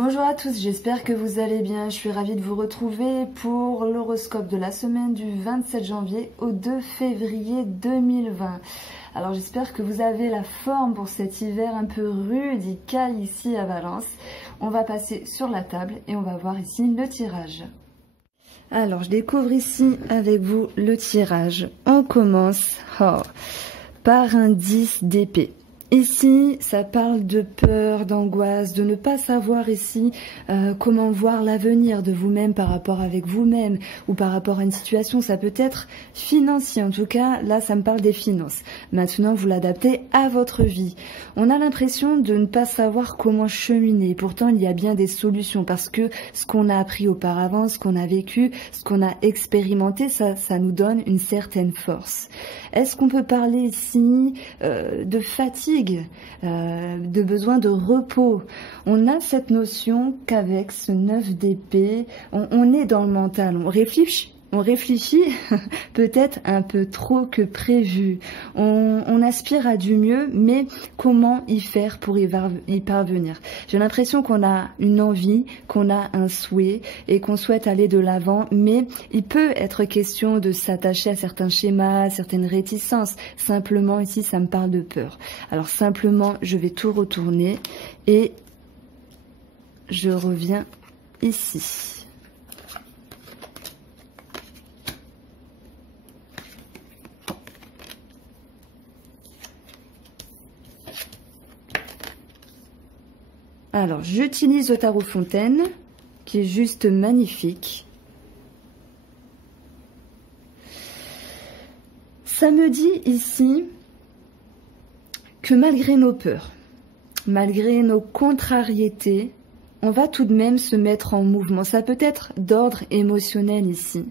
Bonjour à tous, j'espère que vous allez bien. Je suis ravie de vous retrouver pour l'horoscope de la semaine du 27 janvier au 2 février 2020. Alors j'espère que vous avez la forme pour cet hiver un peu rude, il caille ici à Valence. On va passer sur la table et on va voir ici le tirage. Alors je découvre ici avec vous le tirage. On commence par un 10 d'épée. Ici, ça parle de peur, d'angoisse, de ne pas savoir ici comment voir l'avenir de vous-même par rapport avec vous-même ou par rapport à une situation. Ça peut être financier, en tout cas, là, ça me parle des finances. Maintenant, vous l'adaptez à votre vie. On a l'impression de ne pas savoir comment cheminer. Pourtant, il y a bien des solutions parce que ce qu'on a appris auparavant, ce qu'on a vécu, ce qu'on a expérimenté, ça nous donne une certaine force. Est-ce qu'on peut parler ici de fatigue, de besoin de repos? On a cette notion qu'avec ce 9 d'épée, on est dans le mental, on réfléchit peut-être un peu trop que prévu. On aspire à du mieux, mais comment y faire pour y parvenir? J'ai l'impression qu'on a une envie, qu'on a un souhait et qu'on souhaite aller de l'avant, mais il peut être question de s'attacher à certains schémas, à certaines réticences. Simplement, ici, ça me parle de peur. Alors simplement, je vais tout retourner et je reviens ici. Alors, j'utilise le tarot Fontaine, qui est juste magnifique. Ça me dit ici que malgré nos peurs, malgré nos contrariétés, on va tout de même se mettre en mouvement. Ça peut être d'ordre émotionnel ici.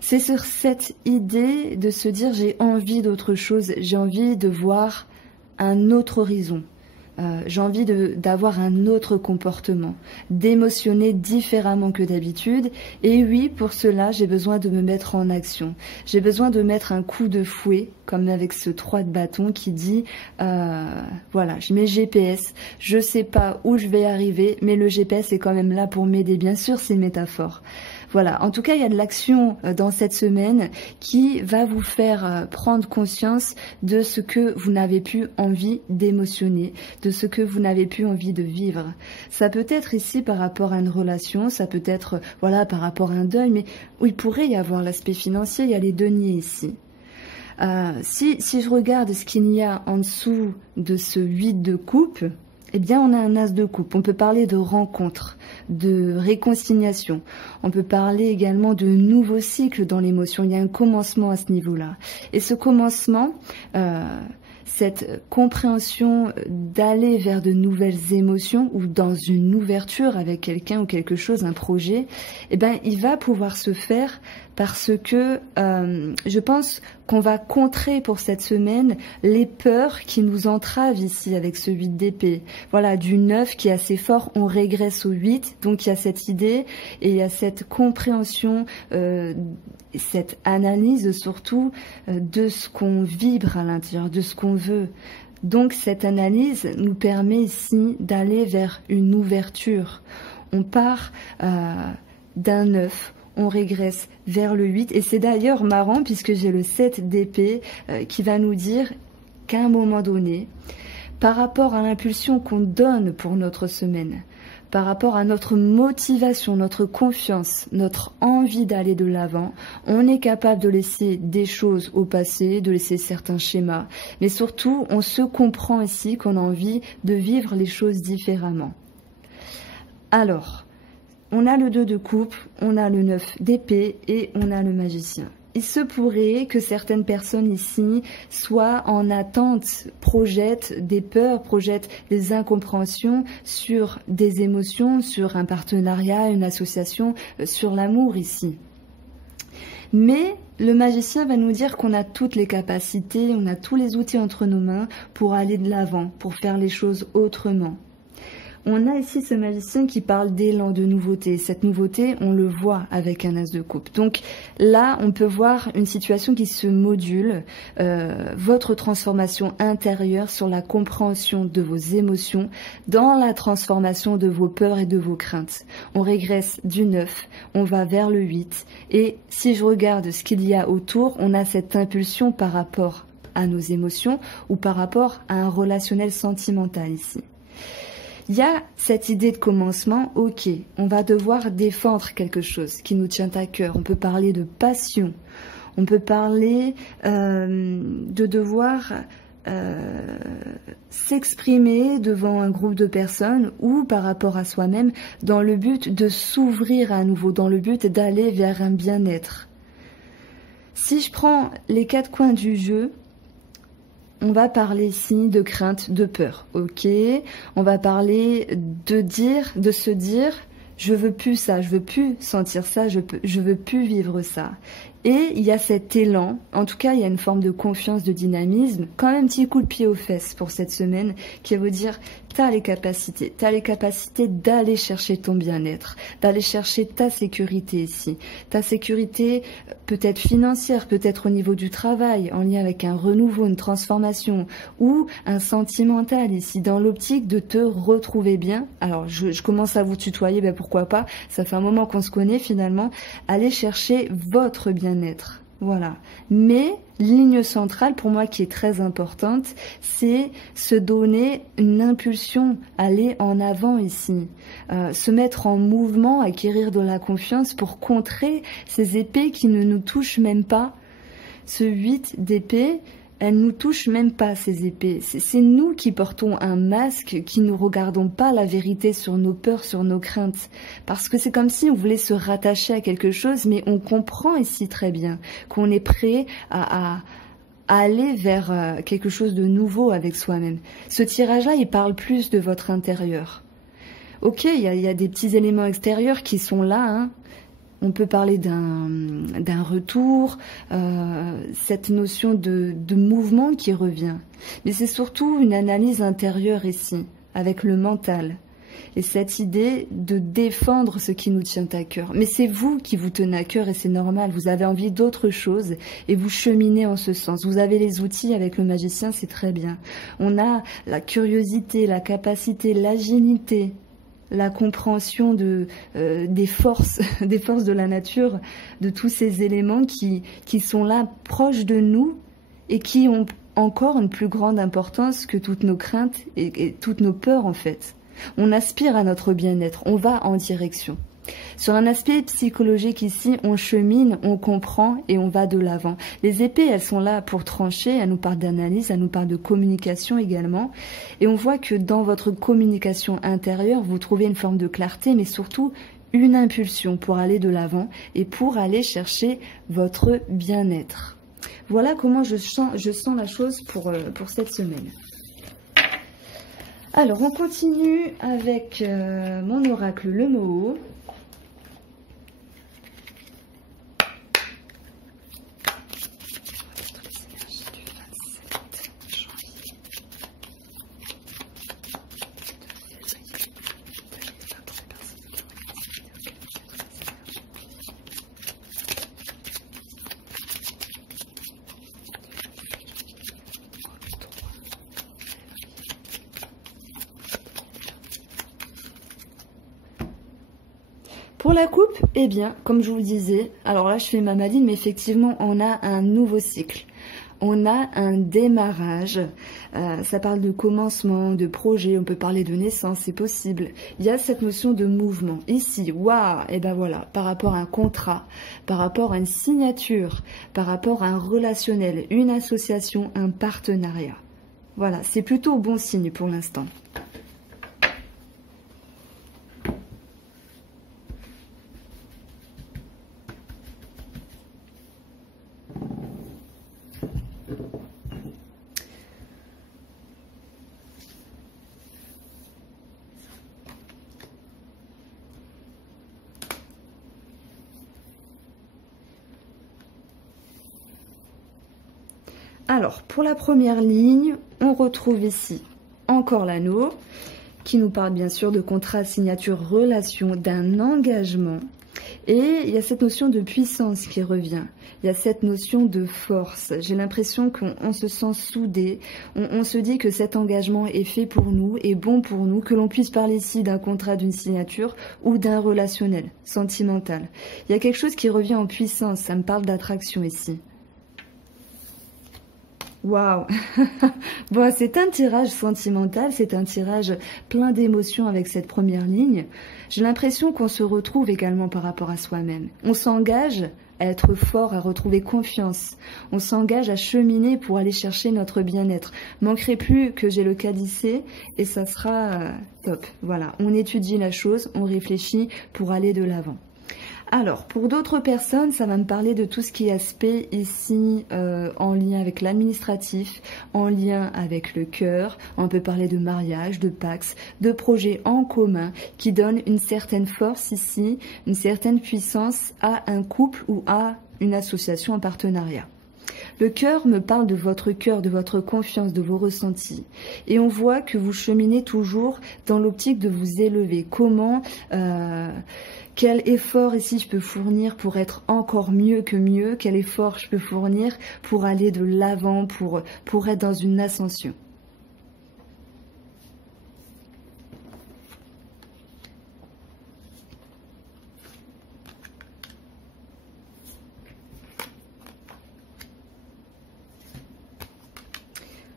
C'est sur cette idée de se dire j'ai envie d'autre chose, j'ai envie de voir un autre horizon. J'ai envie d'avoir un autre comportement, d'émotionner différemment que d'habitude. Et oui, pour cela, j'ai besoin de me mettre en action. J'ai besoin de mettre un coup de fouet, comme avec ce 3 de bâton qui dit, voilà, je mets GPS, je sais pas où je vais arriver, mais le GPS est quand même là pour m'aider. Bien sûr, c'est une métaphore. Voilà, en tout cas, il y a de l'action dans cette semaine qui va vous faire prendre conscience de ce que vous n'avez plus envie d'émotionner, de ce que vous n'avez plus envie de vivre. Ça peut être ici par rapport à une relation, ça peut être voilà par rapport à un deuil, mais où il pourrait y avoir l'aspect financier, il y a les deniers ici. Si je regarde ce qu'il y a en dessous de ce 8 de coupe, eh bien, on a un as de coupe. On peut parler de rencontre, de réconciliation. On peut parler également de nouveaux cycles dans l'émotion. Il y a un commencement à ce niveau-là. Et ce commencement, cette compréhension d'aller vers de nouvelles émotions ou dans une ouverture avec quelqu'un ou quelque chose, un projet, eh ben, il va pouvoir se faire parce que je pense qu'on va contrer pour cette semaine les peurs qui nous entravent ici avec ce 8 d'épée. Voilà, du 9 qui est assez fort, on régresse au 8, donc il y a cette idée et il y a cette compréhension, cette analyse surtout de ce qu'on vibre à l'intérieur, de ce qu'on veut. Donc cette analyse nous permet ici d'aller vers une ouverture. On part d'un 9, on régresse vers le 8. Et c'est d'ailleurs marrant puisque j'ai le 7 d'épée qui va nous dire qu'à un moment donné, par rapport à l'impulsion qu'on donne pour notre semaine, par rapport à notre motivation, notre confiance, notre envie d'aller de l'avant, on est capable de laisser des choses au passé, de laisser certains schémas. Mais surtout, on se comprend ici qu'on a envie de vivre les choses différemment. Alors, on a le 2 de coupe, on a le 9 d'épée et on a le magicien. Il se pourrait que certaines personnes ici soient en attente, projettent des peurs, projettent des incompréhensions sur des émotions, sur un partenariat, une association, sur l'amour ici. Mais le magicien va nous dire qu'on a toutes les capacités, on a tous les outils entre nos mains pour aller de l'avant, pour faire les choses autrement. On a ici ce magicien qui parle d'élan, de nouveauté. Cette nouveauté, on le voit avec un as de coupe. Donc là, on peut voir une situation qui se module, votre transformation intérieure sur la compréhension de vos émotions, dans la transformation de vos peurs et de vos craintes. On régresse du 9, on va vers le 8. Et si je regarde ce qu'il y a autour, on a cette impulsion par rapport à nos émotions ou par rapport à un relationnel sentimental ici. Il y a cette idée de commencement, ok, on va devoir défendre quelque chose qui nous tient à cœur. On peut parler de passion, on peut parler de devoir s'exprimer devant un groupe de personnes ou par rapport à soi-même dans le but de s'ouvrir à nouveau, dans le but d'aller vers un bien-être. Si je prends les 4 coins du jeu, on va parler ici de crainte, de peur, ok. On va parler de se dire, je veux plus ça, je veux plus sentir ça, je veux plus vivre ça. Et il y a cet élan, en tout cas il y a une forme de confiance, de dynamisme, quand même un petit coup de pied aux fesses pour cette semaine qui va vous dire t'as les capacités d'aller chercher ton bien-être, d'aller chercher ta sécurité ici, ta sécurité peut-être financière, peut-être au niveau du travail, en lien avec un renouveau, une transformation ou un sentimental ici, dans l'optique de te retrouver bien. Alors je commence à vous tutoyer, ben pourquoi pas, ça fait un moment qu'on se connaît finalement, aller chercher votre bien-être. Voilà. Mais ligne centrale pour moi qui est très importante, c'est se donner une impulsion, aller en avant ici, se mettre en mouvement, acquérir de la confiance pour contrer ces épées qui ne nous touchent même pas. Ce 8 d'épée, elles nous touchent même pas, ces épées. C'est nous qui portons un masque, qui ne regardons pas la vérité sur nos peurs, sur nos craintes. Parce que c'est comme si on voulait se rattacher à quelque chose, mais on comprend ici très bien qu'on est prêt à aller vers quelque chose de nouveau avec soi-même. Ce tirage-là, il parle plus de votre intérieur. Ok, il y a des petits éléments extérieurs qui sont là, hein. On peut parler d'un retour, cette notion de mouvement qui revient. Mais c'est surtout une analyse intérieure ici, avec le mental. Et cette idée de défendre ce qui nous tient à cœur. Mais c'est vous qui vous tenez à cœur et c'est normal. Vous avez envie d'autre chose et vous cheminez en ce sens. Vous avez les outils avec le magicien, c'est très bien. On a la curiosité, la capacité, l'agilité, la compréhension des forces de la nature, de tous ces éléments qui sont là proches de nous et qui ont encore une plus grande importance que toutes nos craintes et toutes nos peurs en fait. On aspire à notre bien-être, on va en direction. Sur un aspect psychologique ici, on chemine, on comprend et on va de l'avant. Les épées, elles sont là pour trancher, elles nous parlent d'analyse, elles nous parlent de communication également. Et on voit que dans votre communication intérieure, vous trouvez une forme de clarté, mais surtout une impulsion pour aller de l'avant et pour aller chercher votre bien-être. Voilà comment je sens la chose pour cette semaine. Alors, on continue avec mon oracle, le Moho. Pour la coupe, eh bien, comme je vous le disais, alors là je fais ma maline, mais effectivement on a un nouveau cycle. On a un démarrage, ça parle de commencement, de projet, on peut parler de naissance, c'est possible. Il y a cette notion de mouvement. Ici, waouh, et ben voilà, par rapport à un contrat, par rapport à une signature, par rapport à un relationnel, une association, un partenariat. Voilà, c'est plutôt bon signe pour l'instant. Alors, pour la première ligne, on retrouve ici encore l'anneau qui nous parle bien sûr de contrat, signature, relation, d'un engagement. Et il y a cette notion de puissance qui revient. Il y a cette notion de force. J'ai l'impression qu'on se sent soudé. On se dit que cet engagement est fait pour nous, est bon pour nous, que l'on puisse parler ici d'un contrat, d'une signature ou d'un relationnel, sentimental. Il y a quelque chose qui revient en puissance. Ça me parle d'attraction ici. Waouh. Bon, c'est un tirage sentimental, c'est un tirage plein d'émotions avec cette première ligne. J'ai l'impression qu'on se retrouve également par rapport à soi-même. On s'engage à être fort, à retrouver confiance. On s'engage à cheminer pour aller chercher notre bien-être. Manquerait plus que j'ai le caddicé et ça sera top. Voilà, on étudie la chose, on réfléchit pour aller de l'avant. Alors, pour d'autres personnes, ça va me parler de tout ce qui est aspect ici en lien avec l'administratif, en lien avec le cœur. On peut parler de mariage, de pax, de projets en commun qui donnent une certaine force ici, une certaine puissance à un couple ou à une association en partenariat. Le cœur me parle de votre cœur, de votre confiance, de vos ressentis. Et on voit que vous cheminez toujours dans l'optique de vous élever. Comment, quel effort ici je peux fournir pour être encore mieux que mieux? Quel effort je peux fournir pour aller de l'avant, pour être dans une ascension?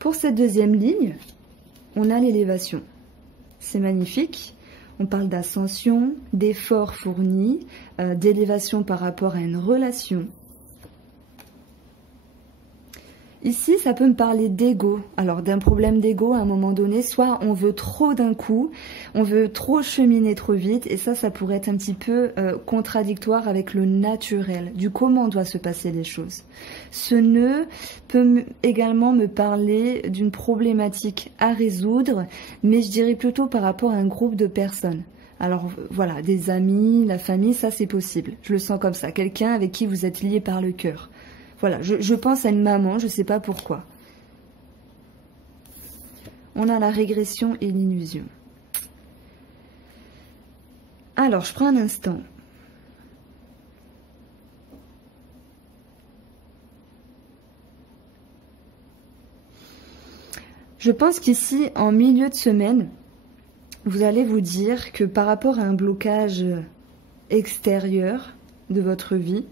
Pour cette deuxième ligne, on a l'élévation. C'est magnifique. On parle d'ascension, d'efforts fournis, d'élévation par rapport à une relation. Ici, ça peut me parler d'ego. Alors, d'un problème d'ego à un moment donné, soit on veut trop d'un coup, on veut trop cheminer trop vite, et ça pourrait être un petit peu contradictoire avec le naturel, du comment doivent se passer les choses. Ce nœud peut également me parler d'une problématique à résoudre, mais je dirais plutôt par rapport à un groupe de personnes. Alors voilà, des amis, la famille, ça c'est possible. Je le sens comme ça, quelqu'un avec qui vous êtes lié par le cœur. Voilà, je pense à une maman, je ne sais pas pourquoi. On a la régression et l'illusion. Alors, je prends un instant. Je pense qu'ici, en milieu de semaine, vous allez vous dire que par rapport à un blocage extérieur de votre vie,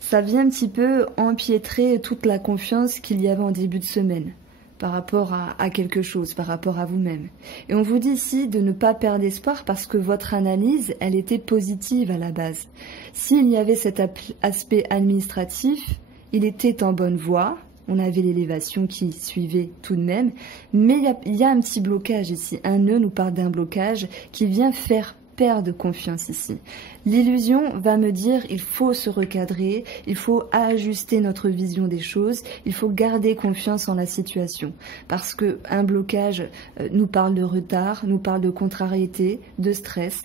ça vient un petit peu empiétrer toute la confiance qu'il y avait en début de semaine par rapport à quelque chose, par rapport à vous-même. Et on vous dit ici de ne pas perdre espoir parce que votre analyse, elle était positive à la base. S'il y avait cet aspect administratif, il était en bonne voie. On avait l'élévation qui suivait tout de même. Mais il y a un petit blocage ici. Un nœud nous parle d'un blocage qui vient faire perdre confiance ici. L'illusion va me dire il faut se recadrer, il faut ajuster notre vision des choses, il faut garder confiance en la situation. Parce que un blocage nous parle de retard, nous parle de contrariété, de stress.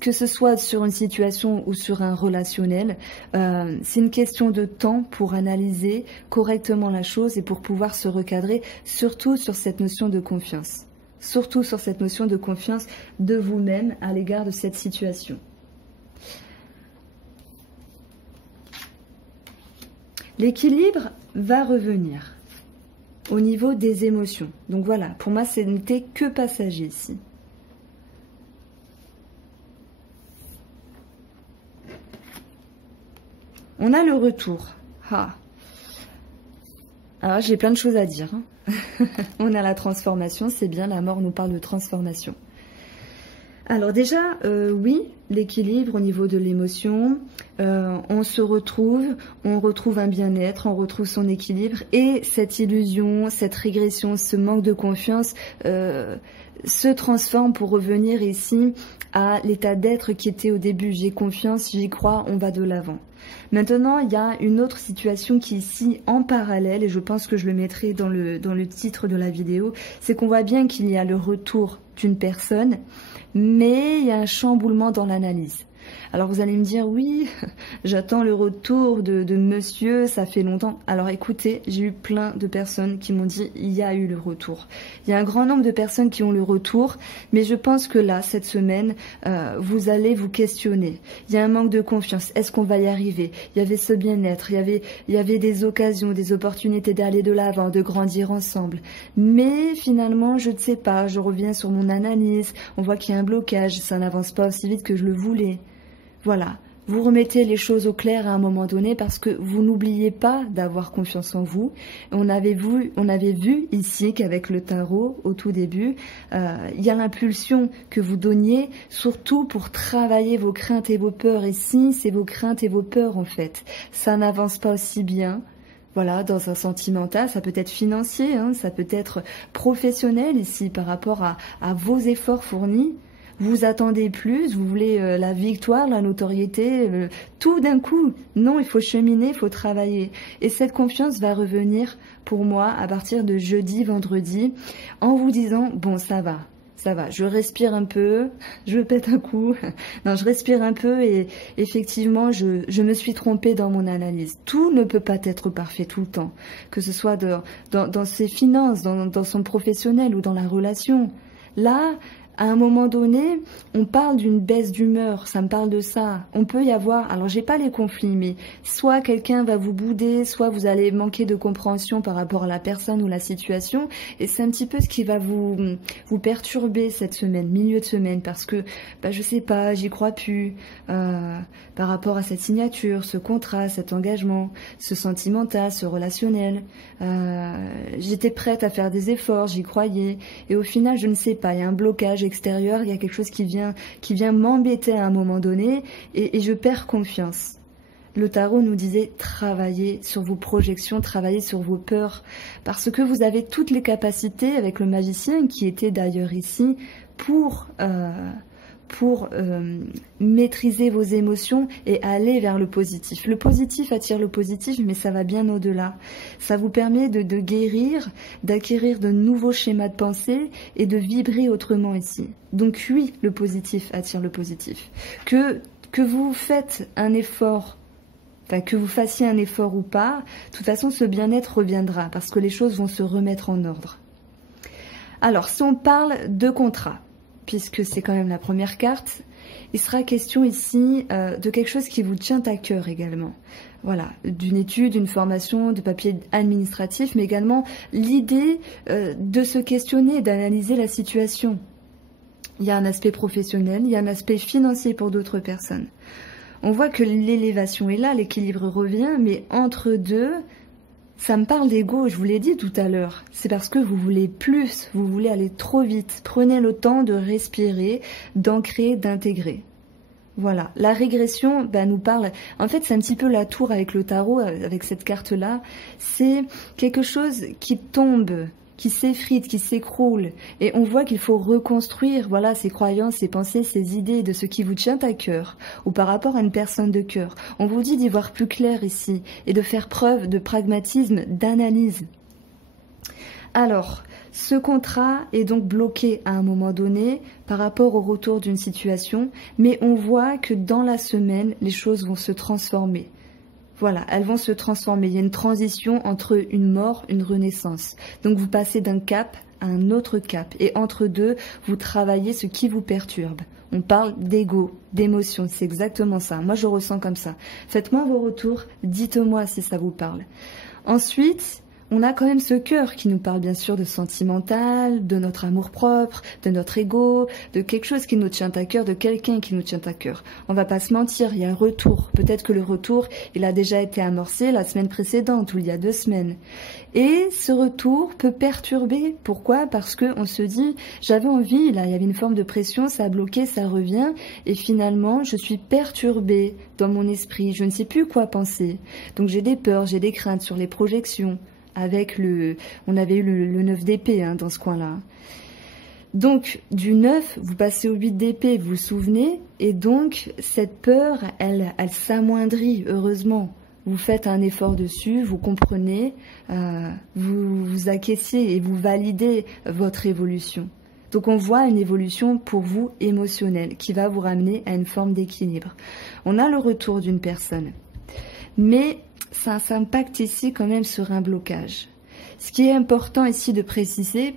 Que ce soit sur une situation ou sur un relationnel, c'est une question de temps pour analyser correctement la chose et pour pouvoir se recadrer, surtout sur cette notion de confiance. Surtout sur cette notion de confiance de vous-même à l'égard de cette situation. L'équilibre va revenir au niveau des émotions. Donc voilà, pour moi, ce n'était que passager ici. On a le retour. Ah. Alors, j'ai plein de choses à dire. On a la transformation, c'est bien, la mort nous parle de transformation. Alors déjà, oui, l'équilibre au niveau de l'émotion, on se retrouve, on retrouve un bien-être, on retrouve son équilibre et cette illusion, cette régression, ce manque de confiance se transforme pour revenir ici à l'état d'être qui était au début. J'ai confiance, j'y crois, on va de l'avant. Maintenant, il y a une autre situation qui est ici en parallèle, et je pense que je le mettrai dans le titre de la vidéo, c'est qu'on voit bien qu'il y a le retour d'une personne, mais il y a un chamboulement dans l'analyse. Alors vous allez me dire, oui, j'attends le retour de monsieur, ça fait longtemps. Alors écoutez, j'ai eu plein de personnes qui m'ont dit, il y a eu le retour. Il y a un grand nombre de personnes qui ont le retour, mais je pense que là, cette semaine, vous allez vous questionner. Il y a un manque de confiance. Est-ce qu'on va y arriver? Il y avait ce bien-être, il y avait des occasions, des opportunités d'aller de l'avant, de grandir ensemble. Mais finalement, je ne sais pas, je reviens sur mon analyse, on voit qu'il y a un blocage, ça n'avance pas aussi vite que je le voulais. Voilà, vous remettez les choses au clair à un moment donné parce que vous n'oubliez pas d'avoir confiance en vous. On avait vu ici qu'avec le tarot, au tout début, il y a l'impulsion que vous donniez, surtout pour travailler vos craintes et vos peurs. Et si c'est vos craintes et vos peurs en fait, ça n'avance pas aussi bien. Voilà, dans un sentimental, ça peut être financier, hein, ça peut être professionnel ici par rapport à vos efforts fournis. Vous attendez plus, vous voulez la victoire, la notoriété, tout d'un coup. Non, il faut cheminer, il faut travailler. Et cette confiance va revenir pour moi à partir de jeudi, vendredi, en vous disant, bon, ça va. Je respire un peu, je pète un coup. Non, je respire un peu et effectivement, je me suis trompée dans mon analyse. Tout ne peut pas être parfait tout le temps, que ce soit dans ses finances, dans son professionnel ou dans la relation. Là, à un moment donné, on parle d'une baisse d'humeur, ça me parle de ça. On peut y avoir, alors j'ai pas les conflits, mais soit quelqu'un va vous bouder, soit vous allez manquer de compréhension par rapport à la personne ou la situation, et c'est un petit peu ce qui va vous perturber cette semaine, milieu de semaine, parce que, je sais pas, j'y crois plus, par rapport à cette signature, ce contrat, cet engagement, ce sentimental, ce relationnel. J'étais prête à faire des efforts, j'y croyais, et au final, je ne sais pas, il y a un blocage extérieur, il y a quelque chose qui vient m'embêter à un moment donné et je perds confiance. Le tarot nous disait travaillez sur vos projections, travaillez sur vos peurs, parce que vous avez toutes les capacités avec le magicien qui était d'ailleurs ici pour maîtriser vos émotions et aller vers le positif. Le positif attire le positif, mais ça va bien au-delà. Ça vous permet de guérir, d'acquérir de nouveaux schémas de pensée et de vibrer autrement ici. Donc oui, le positif attire le positif. Que vous faites un effort, que vous fassiez un effort ou pas, de toute façon ce bien-être reviendra parce que les choses vont se remettre en ordre. Alors, si on parle de contrat, puisque c'est quand même la première carte, il sera question ici de quelque chose qui vous tient à cœur également. Voilà, d'une étude, d'une formation, de papier administratif, mais également l'idée de se questionner, d'analyser la situation. Il y a un aspect professionnel, il y a un aspect financier pour d'autres personnes. On voit que l'élévation est là, l'équilibre revient, mais entre deux, ça me parle d'ego, je vous l'ai dit tout à l'heure. C'est parce que vous voulez plus, vous voulez aller trop vite. Prenez le temps de respirer, d'ancrer, d'intégrer. Voilà, la régression nous parle... En fait, c'est un petit peu la tour avec le tarot, avec cette carte-là. C'est quelque chose qui tombe, qui s'effrite, qui s'écroule. Et on voit qu'il faut reconstruire ses croyances, ses pensées, ses idées de ce qui vous tient à cœur ou par rapport à une personne de cœur. On vous dit d'y voir plus clair ici et de faire preuve de pragmatisme, d'analyse. Alors, ce contrat est donc bloqué à un moment donné par rapport au retour d'une situation, mais on voit que dans la semaine, les choses vont se transformer. Voilà, elles vont se transformer. Il y a une transition entre une mort, une renaissance. Donc vous passez d'un cap à un autre cap. Et entre deux, vous travaillez ce qui vous perturbe. On parle d'ego, d'émotion. C'est exactement ça. Moi, je ressens comme ça. Faites-moi vos retours. Dites-moi si ça vous parle. Ensuite, on a quand même ce cœur qui nous parle bien sûr de sentimental, de notre amour-propre, de notre ego, de quelque chose qui nous tient à cœur, de quelqu'un qui nous tient à cœur. On va pas se mentir, il y a un retour. Peut-être que le retour, il a déjà été amorcé la semaine précédente ou il y a 2 semaines. Et ce retour peut perturber. Pourquoi? Parce que on se dit, j'avais envie, là, il y avait une forme de pression, ça a bloqué, ça revient, et finalement, je suis perturbée dans mon esprit, je ne sais plus quoi penser. Donc j'ai des peurs, j'ai des craintes sur les projections. On avait eu le 9 d'épée dans ce coin-là. Donc, du 9, vous passez au 8 d'épée, vous vous souvenez, et donc, cette peur, elle s'amoindrit, heureusement. Vous faites un effort dessus, vous comprenez, vous acquiescez et vous validez votre évolution. Donc on voit une évolution pour vous émotionnelle qui va vous ramener à une forme d'équilibre. On a le retour d'une personne, mais ça impacte ici quand même sur un blocage. Ce qui est important ici de préciser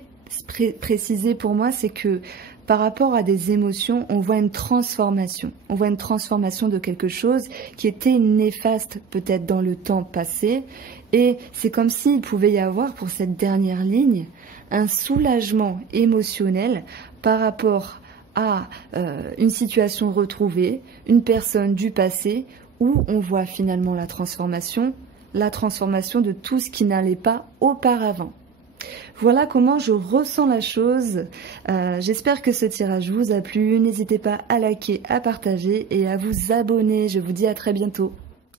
pour moi, c'est que par rapport à des émotions, on voit une transformation. On voit une transformation de quelque chose qui était néfaste peut-être dans le temps passé. Et c'est comme s'il pouvait y avoir pour cette dernière ligne un soulagement émotionnel par rapport à une situation retrouvée, une personne du passé, où on voit finalement la transformation de tout ce qui n'allait pas auparavant. Voilà comment je ressens la chose. J'espère que ce tirage vous a plu. N'hésitez pas à liker, à partager et à vous abonner. Je vous dis à très bientôt.